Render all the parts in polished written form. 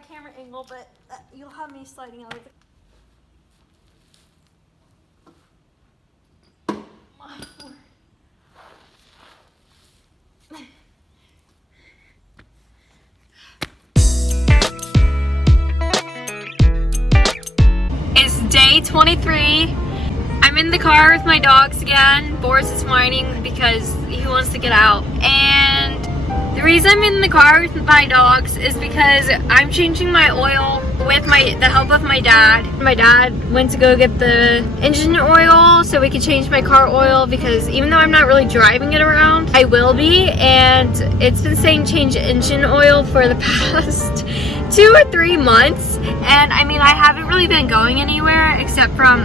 bad camera angle, but you'll have me sliding out of the... It's day 23. I'm in the car with my dogs again. Boris is whining because he wants to get out. And the reason I'm in the car with my dogs is because I'm changing my oil with the help of my dad. My dad went to go get the engine oil so we could change my car oil, because even though I'm not really driving it around, I will be. And it's been saying change engine oil for the past 2 or 3 months. And I mean, I haven't really been going anywhere except from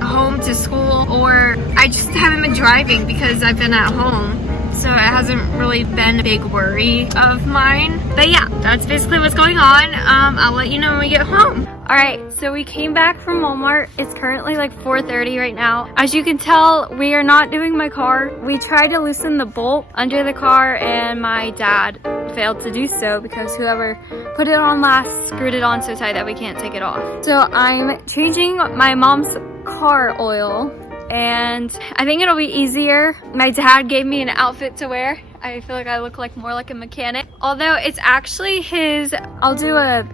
home to school, or I just haven't been driving because I've been at home. So it hasn't really been a big worry of mine. But yeah, that's basically what's going on. I'll let you know when we get home. Alright, so we came back from Walmart. It's currently like 4:30 right now. As you can tell, we are not doing my car. We tried to loosen the bolt under the car and my dad failed to do so because whoever put it on last screwed it on so tight that we can't take it off. So I'm changing my mom's car oil, and I think it'll be easier. My dad gave me an outfit to wear. I feel like I look more like a mechanic. Although it's actually his, I'll do a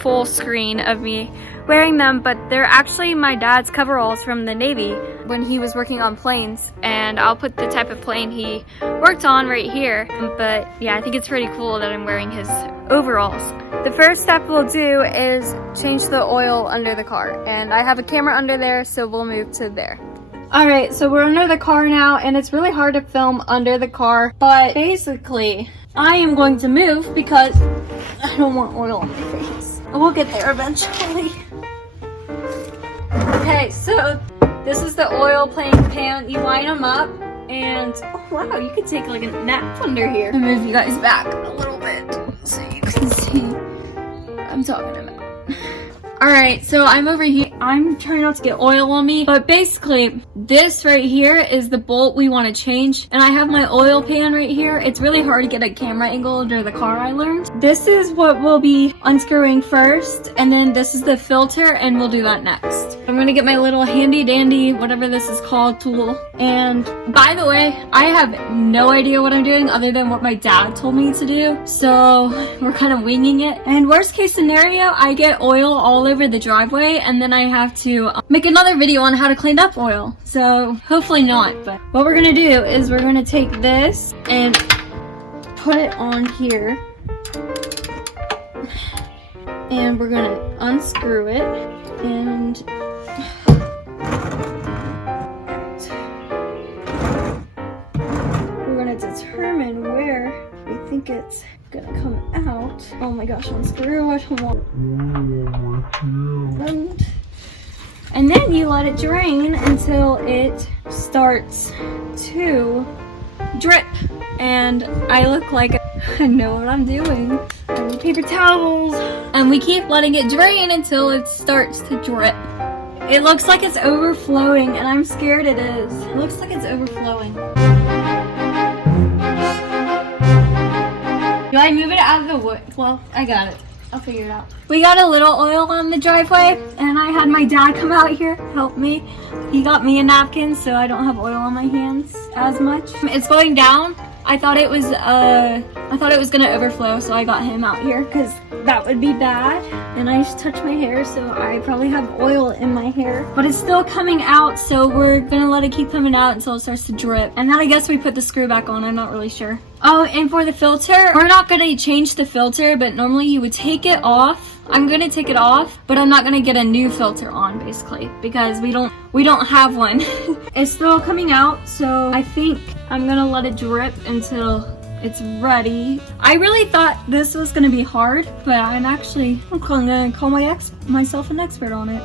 full screen of me wearing them, but they're actually my dad's coveralls from the Navy when he was working on planes. And I'll put the type of plane he worked on right here. But yeah, I think it's pretty cool that I'm wearing his overalls. The first step we'll do is change the oil under the car. And I have a camera under there, so we'll move to there. Alright, so we're under the car now, and it's really hard to film under the car, but basically, I am going to move because I don't want oil on my face. We'll get there eventually. Okay, so this is the oil pan. You line them up, and oh wow, you could take like a nap under here. I'll move you guys back a little bit so you can see what I'm talking about. Alright, so I'm over here. I'm trying not to get oil on me, but basically this right here is the bolt we want to change, and I have my oil pan right here. It's really hard to get a camera angle under the car, I learned. This is what we'll be unscrewing first, and then this is the filter, and we'll do that next. I'm gonna get my little handy dandy, whatever this is called, tool. And by the way, I have no idea what I'm doing other than what my dad told me to do, so we're kind of winging it. And worst case scenario, I get oil all over the driveway, and then I have to make another video on how to clean up oil. So hopefully not, but what we're gonna do is we're gonna take this and put it on here, and we're gonna unscrew it, and we're gonna determine where we think it's gonna come out. Oh my gosh, unscrew it. And then you let it drain until it starts to drip. And I look like I know what I'm doing. I need paper towels. And we keep letting it drain until it starts to drip. It looks like it's overflowing, and I'm scared it is. It looks like it's overflowing. Do I move it out of the wood? Well, I got it. I'll figure it out. We got a little oil on the driveway, and I had my dad come out here help me. He got me a napkin so I don't have oil on my hands as much. It's going down. I thought it was gonna overflow, so I got him out here because that would be bad. And I just touched my hair, so I probably have oil in my hair. But it's still coming out, so we're gonna let it keep coming out until it starts to drip. And then I guess we put the screw back on, I'm not really sure. Oh, and for the filter, we're not gonna change the filter, but normally you would take it off. I'm gonna take it off, but I'm not gonna get a new filter on, basically, because we don't have one. It's still coming out, so I think I'm gonna let it drip until it's ready. I really thought this was gonna be hard, but I'm gonna call myself an expert on it.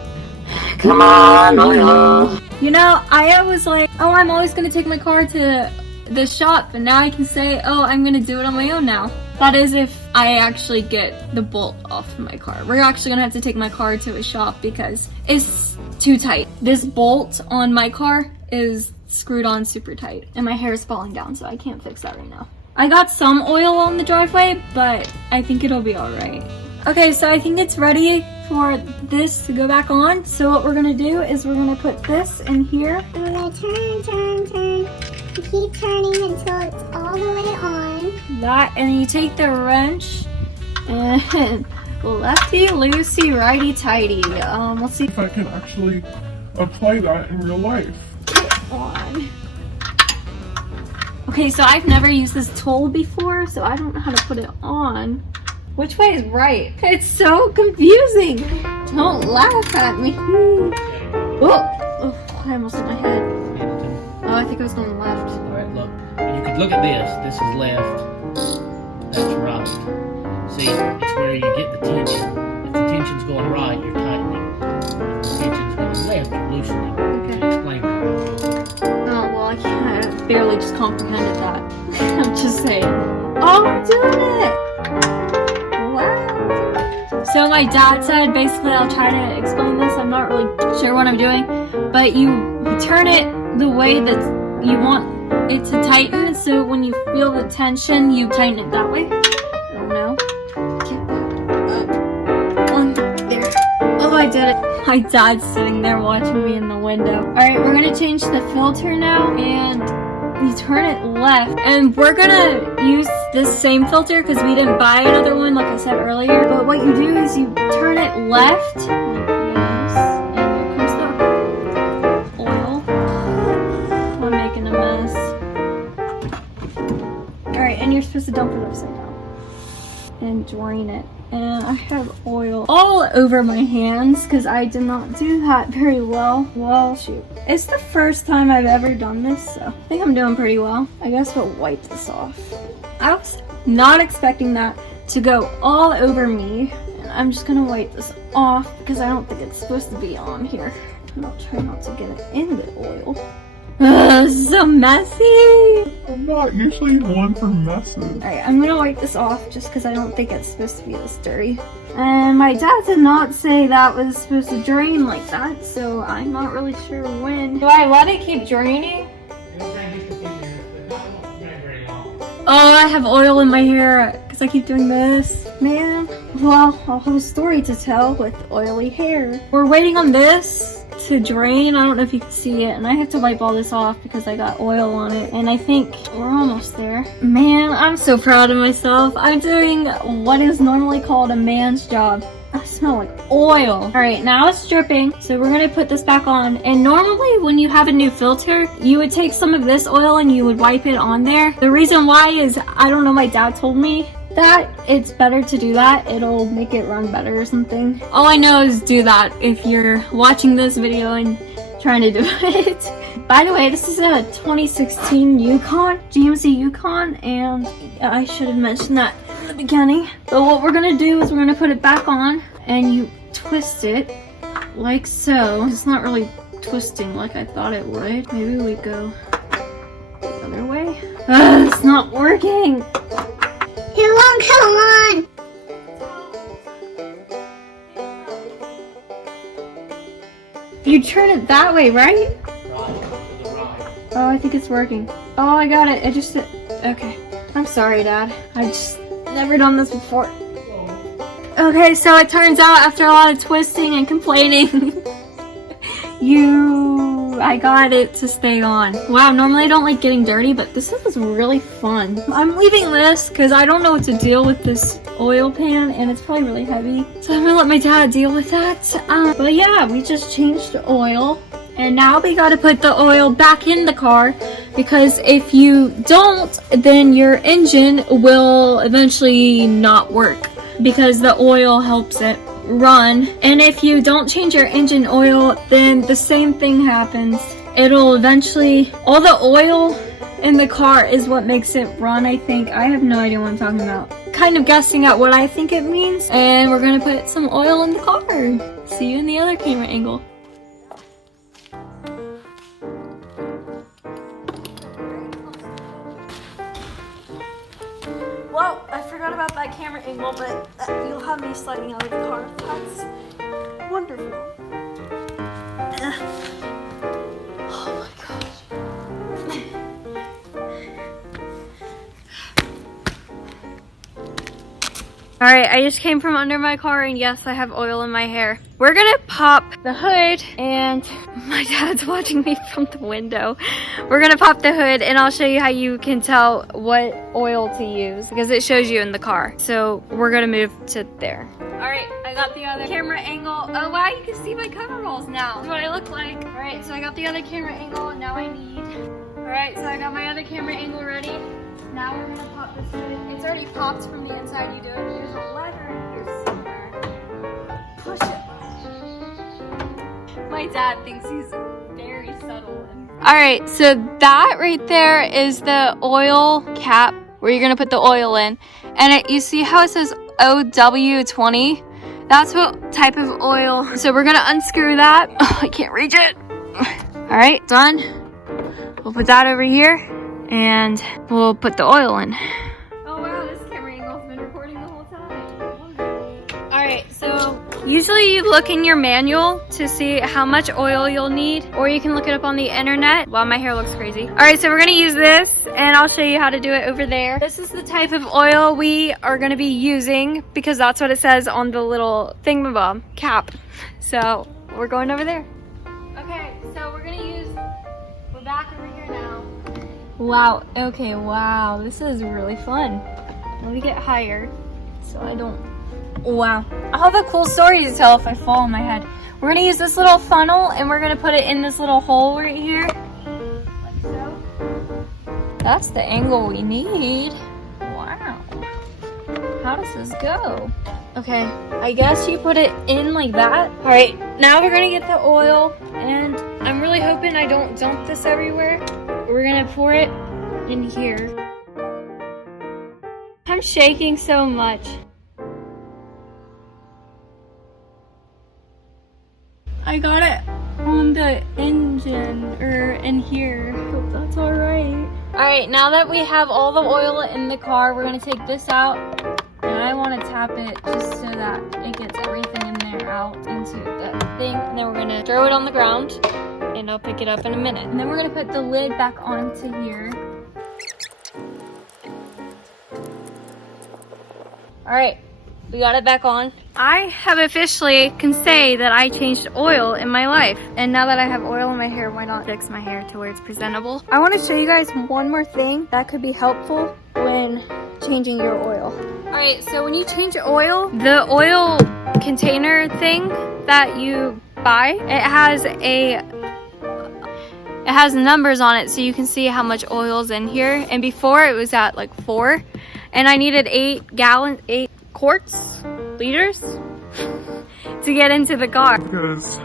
Come on, oil. You know, I was like, oh, I'm always gonna take my car to the shop, and now I can say, oh, I'm gonna do it on my own now. That is if I actually get the bolt off my car. We're actually gonna have to take my car to a shop because it's too tight. This bolt on my car is screwed on super tight, and my hair is falling down, so I can't fix that right now. I got some oil on the driveway, but I think it'll be alright. Okay, so I think it's ready for this to go back on. So what we're gonna do is we're gonna put this in here. And we're gonna turn. You keep turning until it's all the way on. That, and you take the wrench and lefty loosey righty tighty. Let's see if I can actually apply that in real life. Get on. Okay, so I've never used this tool before, so I don't know how to put it on. Which way is right? It's so confusing. Don't laugh at me. Oh, I almost hit my head. Oh, I think I was going left. All right, look. You could look at this. This is left. That's right. See, it's where you get the tension. If the tension's going right, you're tightening. If the tension's going left, you're loosening. Okay. Explain that. Oh, well, I barely just comprehended that. I'm just saying. Oh, we're doing it! Wow. So my dad said, basically, I'll try to explain this. I'm not really sure what I'm doing. But you turn it the way that you want it to tighten. So when you feel the tension, you tighten it that way. I don't know. Get back up. There. Oh, I did it. My dad's sitting there watching me in the window. Alright, we're gonna change the filter now, and you turn it left. And we're gonna use this same filter because we didn't buy another one like I said earlier. But what you do is you turn it left, like this, and here comes the oil. I'm making a mess. Alright, and you're supposed to dump it upside down and drain it. And I have oil all over my hands because I did not do that very well. Well, shoot. It's the first time I've ever done this, so I think I'm doing pretty well. I guess we'll wipe this off. I was not expecting that to go all over me. And I'm just gonna wipe this off because I don't think it's supposed to be on here. And I'll try not to get it in the oil. This is so messy. I'm not usually one for messes. Alright, I'm gonna wipe this off just because I don't think it's supposed to be this dirty. And my dad did not say that was supposed to drain like that, so I'm not really sure when. Do I let it keep draining? Oh, I have oil in my hair because I keep doing this. Man, well, I'll have a story to tell with oily hair. We're waiting on this to drain. I don't know if you can see it, and I have to wipe all this off because I got oil on it, and I think we're almost there. Man, I'm so proud of myself. I'm doing what is normally called a man's job. I smell like oil. All right, now it's dripping, so we're gonna put this back on. And normally when you have a new filter, you would take some of this oil and you would wipe it on there. The reason why is, I don't know, my dad told me that it's better to do that. It'll make it run better or something. All I know is do that if you're watching this video and trying to do it. By the way, this is a 2016 Yukon, GMC Yukon, and I should have mentioned that in the beginning. But what we're gonna do is we're gonna put it back on, and you twist it like so. It's not really twisting like I thought it would. Maybe we go the other way. It's not working. It won't come on. You turn it that way, right? Oh, I think it's working. Oh, I got it. It just... Okay. I'm sorry, Dad. I just never done this before. Okay, so it turns out after a lot of twisting and complaining, I got it to stay on. Wow, normally I don't like getting dirty, but this was really fun. I'm leaving this because I don't know what to deal with this oil pan, and it's probably really heavy. So I'm gonna let my dad deal with that. But yeah, we just changed the oil, and now we gotta put the oil back in the car, because if you don't, then your engine will eventually not work because the oil helps it run. And if you don't change your engine oil, then the same thing happens. It'll eventually, all the oil in the car is what makes it run, I think. I have no idea what I'm talking about. Kind of guessing at what I think it means. And we're gonna put some oil in the car. See you in the other camera angle. Well, I forgot about that camera angle, but you'll have me sliding out of the car. That's wonderful. Oh my gosh. All right, I just came from under my car and yes, I have oil in my hair. We're gonna pop the hood and my dad's watching me from the window. We're gonna pop the hood and I'll show you how you can tell what oil to use because it shows you in the car. So we're gonna move to there. All right, I got the other camera angle. Oh wow, you can see my coveralls now. That's what I look like. All right, so I got the other camera angle and now I need. All right, so I got my other camera angle ready. Now we're gonna pop this hood. It's already popped from the inside. You don't use a lever here somewhere. Push it. My dad thinks he's very subtle. All right, so that right there is the oil cap where you're gonna put the oil in. And you see how it says OW20? That's what type of oil. So we're gonna unscrew that. Oh, I can't reach it. All right, done. We'll put that over here. And we'll put the oil in. Oh wow, this camera angle's been recording the whole time. Alright, so usually you look in your manual to see how much oil you'll need, or you can look it up on the internet. Wow, my hair looks crazy. Alright, so we're gonna use this, and I'll show you how to do it over there. This is the type of oil we are gonna be using, because that's what it says on the little thingamabob cap. So, we're going over there. Okay, so we're gonna use, we're back over here now. Wow, okay, wow, this is really fun. Let me get higher so I don't, wow. I'll have a cool story to tell if I fall on my head. We're gonna use this little funnel and we're gonna put it in this little hole right here. Like so. That's the angle we need. Wow. How does this go? Okay, I guess you put it in like that. All right, now we're gonna get the oil and I'm really hoping I don't dump this everywhere. We're gonna pour it in here. I'm shaking so much. I got it on the engine, or in here. Hope that's all right. All right, now that we have all the oil in the car, we're gonna take this out. And I wanna tap it just so that it gets everything in there out into that thing. And then we're gonna throw it on the ground. And I'll pick it up in a minute. And then we're gonna put the lid back onto here. All right, we got it back on. I have officially can say that I changed oil in my life. And now that I have oil in my hair, why not fix my hair to where it's presentable? I wanna show you guys one more thing that could be helpful when changing your oil. All right, so when you change oil, the oil container thing that you buy, it has numbers on it so you can see how much oil's in here. And before it was at like 4 and I needed 8 liters to get into the car. Because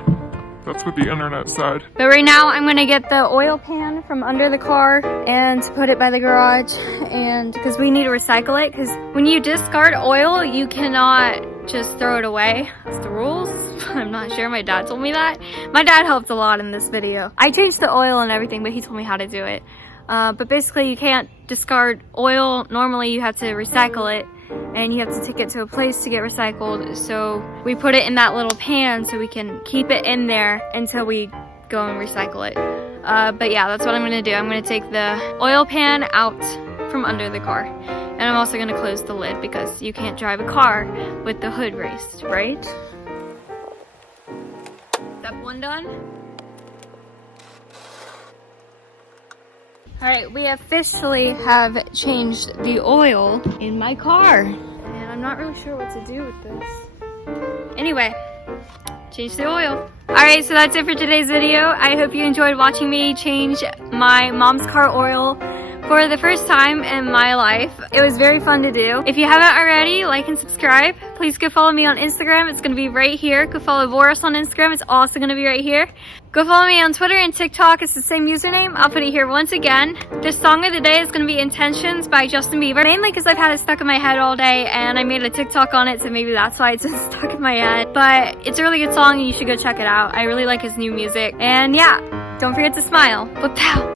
that's what the internet said. But right now I'm gonna get the oil pan from under the car and put it by the garage, and because we need to recycle it, because when you discard oil you cannot just throw it away. That's the rules. I'm not sure, my dad told me that. My dad helped a lot in this video. I changed the oil and everything, but he told me how to do it. But basically you can't discard oil. Normally you have to recycle it and you have to take it to a place to get recycled. So we put it in that little pan so we can keep it in there until we go and recycle it. But yeah, that's what I'm gonna do. I'm gonna take the oil pan out from under the car. And I'm also gonna close the lid because you can't drive a car with the hood raised, right? Step 1 done. All right, we officially have changed the oil in my car. And I'm not really sure what to do with this. Anyway, change the oil. All right, so that's it for today's video. I hope you enjoyed watching me change my mom's car oil for the first time in my life. It was very fun to do. If you haven't already, like and subscribe. Please go follow me on Instagram. It's gonna be right here. Go follow Boris on Instagram. It's also gonna be right here. Go follow me on Twitter and TikTok. It's the same username. I'll put it here once again. This song of the day is gonna be Intentions by Justin Bieber. Mainly because I've had it stuck in my head all day and I made a TikTok on it, so maybe that's why it's just stuck in my head. But it's a really good song and you should go check it out. I really like his new music. And yeah, don't forget to smile. But pow!